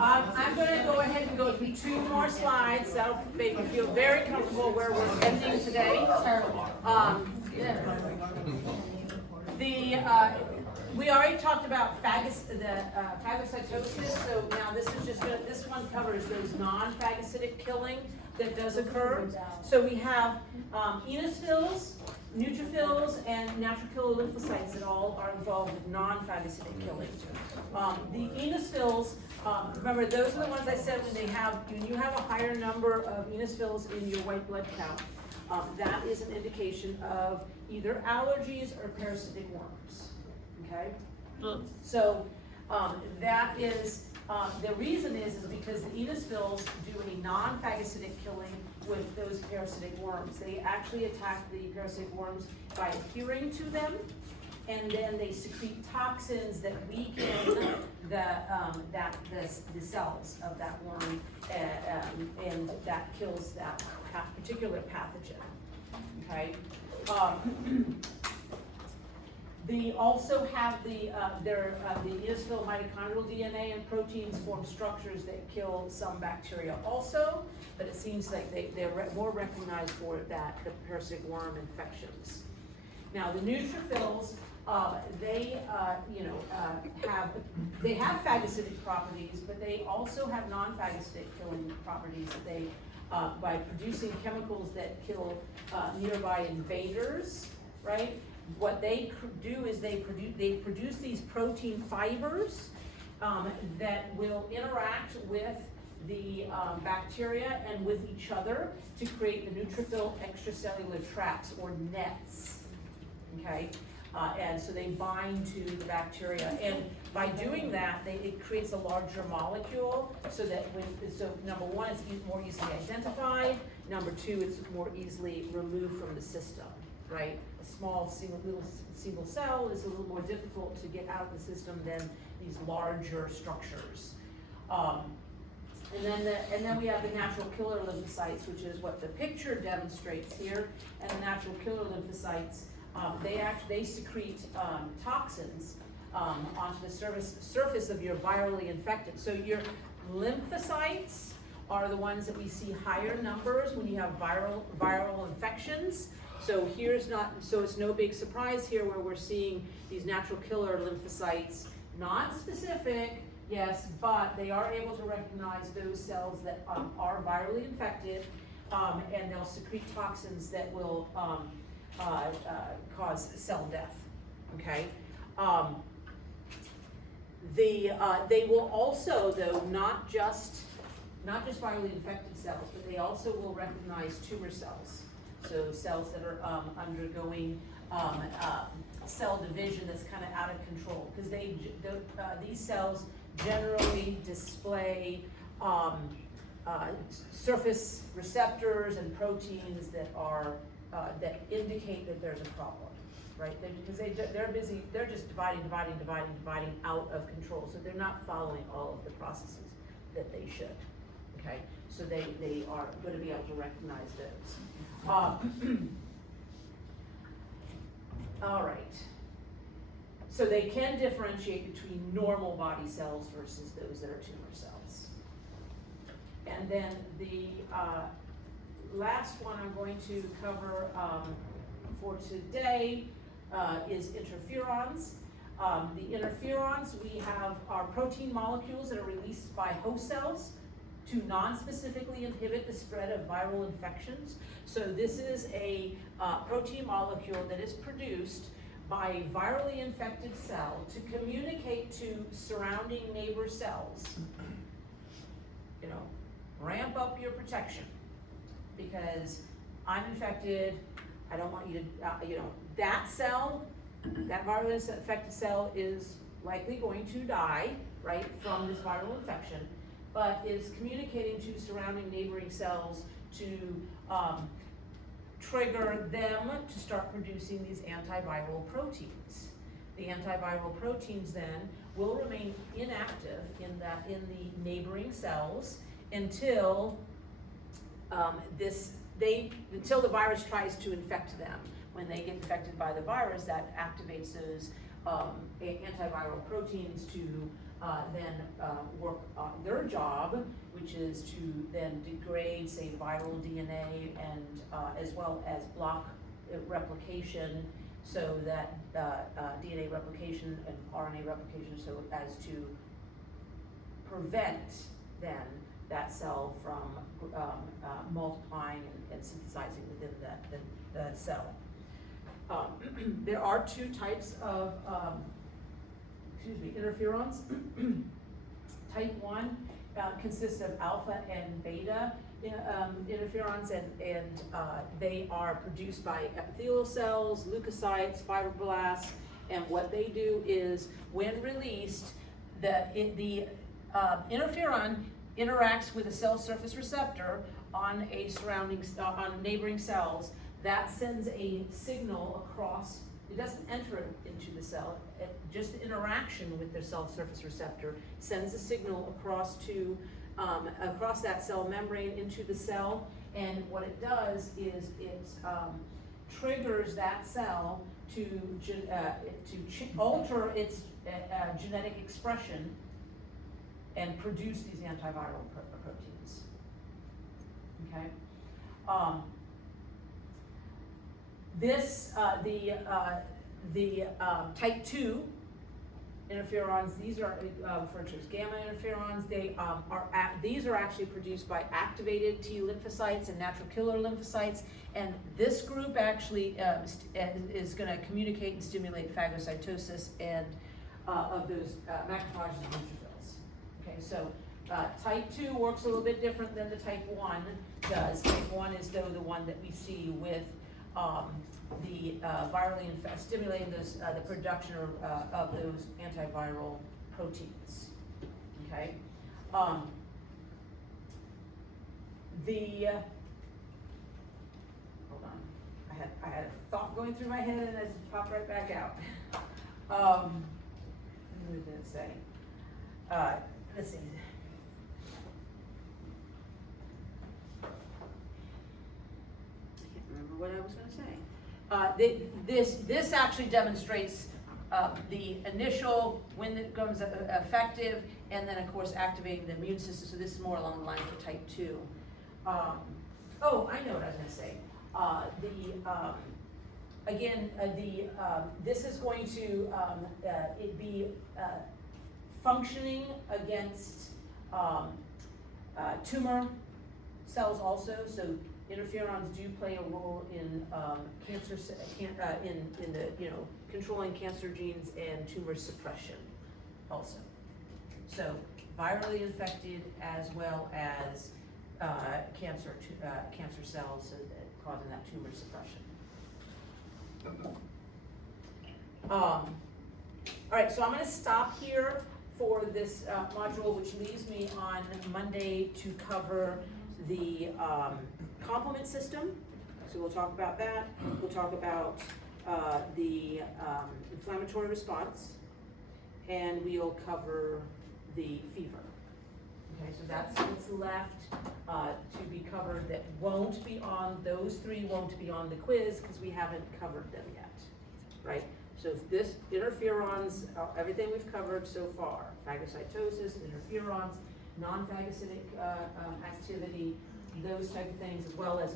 I'm going to go ahead and go through two more slides. That'll make me feel very comfortable where we're ending today. We already talked about phagocytosis, so now this one covers those non-phagocytic killing that does occur. So we have eosinophils, neutrophils, and natural killer lymphocytes that all are involved with non-phagocytic killing. The eosinophils, remember those are the ones I said when you have a higher number of eosinophils in your white blood count, that is an indication of either allergies or parasitic worms. Okay? So that is, the reason is because the eosinophils do a non-phagocytic killing with those parasitic worms. They actually attack the parasitic worms by adhering to them, and then they secrete toxins that weaken the cells of that worm, and that kills that particular pathogen. Okay. They also have the eosinophil mitochondrial DNA and proteins form structures that kill some bacteria also, but it seems like they're more recognized for the parasitic worm infections. Now the neutrophils, they have phagocytic properties, but they also have non-phagocytic killing properties. They by producing chemicals that kill nearby invaders, right? What they do is they produce these protein fibers that will interact with the bacteria and with each other to create the neutrophil extracellular traps, or nets. Okay, and so they bind to the bacteria, and by doing that, it creates a larger molecule, so that number one, it's more easily identified. Number two, it's more easily removed from the system. Right, a small single cell is a little more difficult to get out of the system than these larger structures. And then we have the natural killer lymphocytes, which is what the picture demonstrates here. And the natural killer lymphocytes, they secrete toxins onto the surface of your virally infected. So your lymphocytes are the ones that we see higher numbers when you have viral infections. So it's no big surprise here where we're seeing these natural killer lymphocytes, non-specific, yes, but they are able to recognize those cells that are virally infected, and they'll secrete toxins that will cause cell death. Okay. They will also, though, not just virally infected cells, but they also will recognize tumor cells. So cells that are undergoing cell division that's kind of out of control, because these cells generally display surface receptors and proteins that are that indicate that there's a problem, right? Because they're busy, they're just dividing out of control, so they're not following all of the processes that they should. Okay, so they are going to be able to recognize those. All right. So they can differentiate between normal body cells versus those that are tumor cells. And then the last one I'm going to cover for today is interferons. The interferons, we have our protein molecules that are released by host cells to non-specifically inhibit the spread of viral infections. So this is a protein molecule that is produced by a virally infected cell to communicate to surrounding neighbor cells. You know, ramp up your protection, because I'm infected, I don't want you to, that cell, that virally infected cell is likely going to die, right, from this viral infection, but is communicating to surrounding neighboring cells to trigger them to start producing these antiviral proteins. The antiviral proteins then will remain inactive in the neighboring cells until until the virus tries to infect them. When they get infected by the virus, that activates those antiviral proteins to then work on their job, which is to then degrade, say, viral DNA and as well as block replication, so that DNA replication and RNA replication, so as to prevent then that cell from multiplying and synthesizing within the cell. There are two types of interferons. Type 1 consists of alpha and beta interferons, and they are produced by epithelial cells, leukocytes, fibroblasts, and what they do is, when released, the interferon interacts with a cell surface receptor on on neighboring cells. That sends a signal across. It doesn't enter into the cell. Just the interaction with the cell surface receptor sends a signal across to across that cell membrane into the cell. And what it does is it triggers that cell to alter its genetic expression and produce these antiviral proteins. Okay. The type 2 interferons, these are referred to as gamma interferons. These are actually produced by activated T lymphocytes and natural killer lymphocytes, and this group actually is going to communicate and stimulate phagocytosis and of those macrophages and neutrophils. Okay, so type 2 works a little bit different than the type 1 does. Type 1 is though the one that we see with the virally stimulating those the production of those antiviral proteins. Okay. Hold on. I had a thought going through my head and it popped right back out. What did it say? Let's see. What I was going to say. This actually demonstrates the initial, when it becomes effective, and then of course activating the immune system. So this is more along the lines of type 2. Oh, I know what I was going to say. This is going to it be functioning against tumor cells also. So interferons do play a role in cancer, in the controlling cancer genes and tumor suppression also. So virally infected as well as cancer cells, so that causing that tumor suppression. All right, so I'm going to stop here for this module, which leaves me on Monday to cover the complement system. So we'll talk about that. We'll talk about the inflammatory response, and we'll cover the fever. Okay, so that's what's left to be covered that won't be on, those three won't be on the quiz because we haven't covered them yet, right? So this interferons, everything we've covered so far, phagocytosis, interferons, non-phagocytic activity, those type of things, as well as